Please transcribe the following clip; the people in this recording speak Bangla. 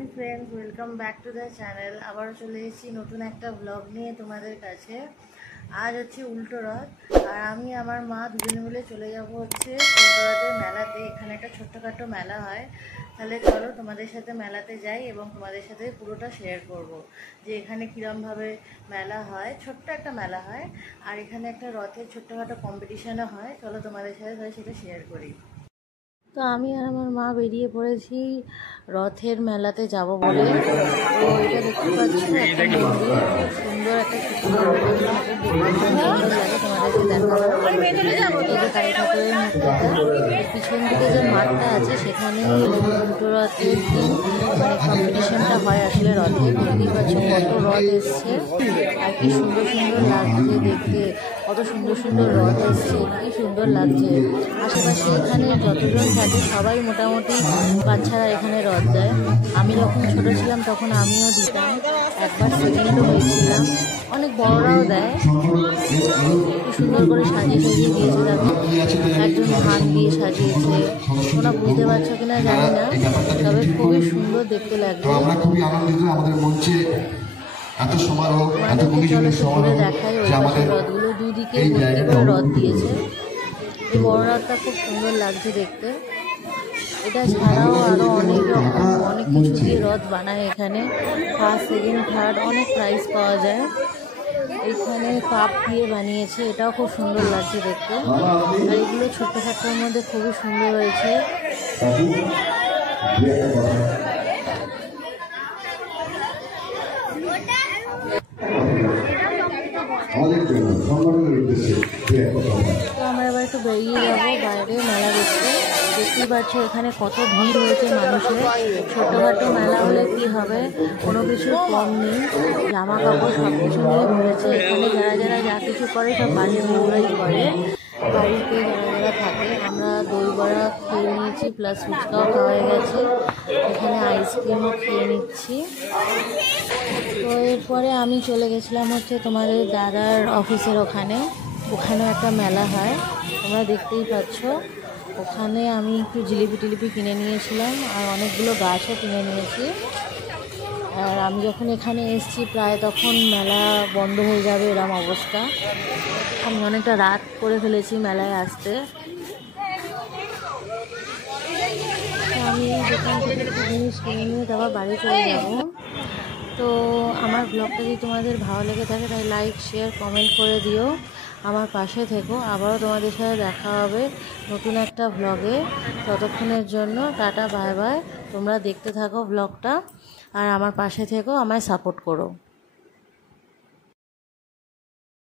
Hi friends, welcome back to the channel. আবারও চলে এসেছি নতুন একটা ব্লগ নিয়ে তোমাদের কাছে। আজ হচ্ছে উল্টো রথ, আর আমি আমার মা দুজনে মিলে চলে যাব হচ্ছে উল্টো রথের মেলাতে। এখানে একটা ছোট্টখাটো মেলা হয়। তাহলে চলো তোমাদের সাথে মেলাতে যাই এবং তোমাদের সাথে পুরোটা শেয়ার করব যে এখানে কীরমভাবে মেলা হয়। ছোট্ট একটা মেলা হয়, আর এখানে একটা রথের ছোট্টখাটো কম্পিটিশানও হয়। চলো তোমাদের সাথে তাহলে সেটা শেয়ার করি। তো আমি আর আমার মা বেরিয়ে পড়েছি রথের মেলাতে যাব বলে। তো এটা দেখতে পাচ্ছ একটা মন্দির, খুব সুন্দর একটা ছোট্ট মন্দির ঠাকুর, দেখতে সুন্দর লাগে। তোমাদেরকে দেখাবো এই যে কালী ঠাকুরের মূর্তিটা। পিছন দিকে যে মাঠটা আছে সেখানে উল্টো রথের দিন মানে কম্পিটিশনটা হয় আসলে রথে। দেখতেই পাচ্ছ কত রথ এসছে, আর কি সুন্দর সুন্দর লাগছে দেখতে। কত সুন্দর সুন্দর রথ এসছে, কি সুন্দর লাগছে। আশেপাশে এখানে যতজন থাকে সবাই মোটামুটি বাচ্চারা এখানে রথ দেয়। আমি যখন ছোট ছিলাম তখন আমিও দিতাম, একবার সেকেন্ডও হয়েছিলাম। অনেক বড়রাও দেয়, কি সুন্দর করে সাজিয়ে সাজিয়ে দিয়েছে। দেখো একজন ধান দিয়ে সাজিয়েছে, তোমরা বুঝতে পারছো কিনা জানি না, তবে খুবই সুন্দর দেখতে লাগছে। আমরা খুবই আনন্দিত আমাদের মঞ্চে এত সমারোহ, এত গুণীজনের সমারোহ যে আমাদের রথগুলো দুদিকে ভর্তি করে রথ দিয়েছে। এই বড় রথটা খুব সুন্দর লাগছে দেখতে। এটা ছাড়াও আরও অনেক রকম অনেক কিছু দিয়ে রথ বানায় এখানে। ফার্স্ট, সেকেন্ড, থার্ড অনেক প্রাইজ পাওয়া যায়। এখানে কাপ দিয়ে বানিয়েছে, এটাও খুব সুন্দর লাগছে দেখতে। আর এগুলো ছোট্টখাট্টোর মধ্যে খুবই সুন্দর হয়েছে। তো আমরা এবার একটু বেরিয়ে যাবো বাইরে মেলা দেখতে। দেখতেই পাচ্ছ এখানে কত ভিড় হয়েছে মানুষের। ছোটোখাটো মেলা হলে কি হবে, কোনো কিছু কম নেই, জামা কাপড় সব কিছু নিয়ে ভরেছে। এখানে যারা যারা যা কিছু করে সব বাড়ির মেয়েরাই করে, বাড়িতে যারা যারা থাকে। আমরা দই বড়া খেয়ে নিয়েছি, প্লাস ফুচকাও খাওয়া হয়ে গেছে। এখানে আইসক্রিমও খেয়ে নিচ্ছি। তো এরপরে আমি চলে গেছিলাম হচ্ছে তোমাদের দাদার অফিসের ওখানে একটা মেলা হয়, তোমরা দেখতেই পাচ্ছ। ওখানে আমি একটু জিলিপি টিলিপি কিনে নিয়েছিলাম, আর অনেকগুলো গাছও কিনে নিয়েছি। আর আমি যখন এখানে এসেছি প্রায় তখন মেলা বন্ধ হয়ে যাবে এরম অবস্থা। আমি অনেকটা রাত করে ফেলেছি মেলায় আসতে। আমি দোকান থেকে একটু জিনিস কিনে নিয়ে তারপর বাড়ি চলে যাব। তো আমার ব্লগটা যদি তোমাদের ভালো লেগে থাকে তাই লাইক, শেয়ার, কমেন্ট করে দিও, আমার পাশে থেকো। আবারও তোমাদের সাথে দেখা হবে নতুন একটা ব্লগে। ততক্ষণের জন্য টাটা, বাই বাই। তোমরা দেখতে থাকো ব্লগটা, আর আমার পাশে থেকো, আমায় সাপোর্ট করো।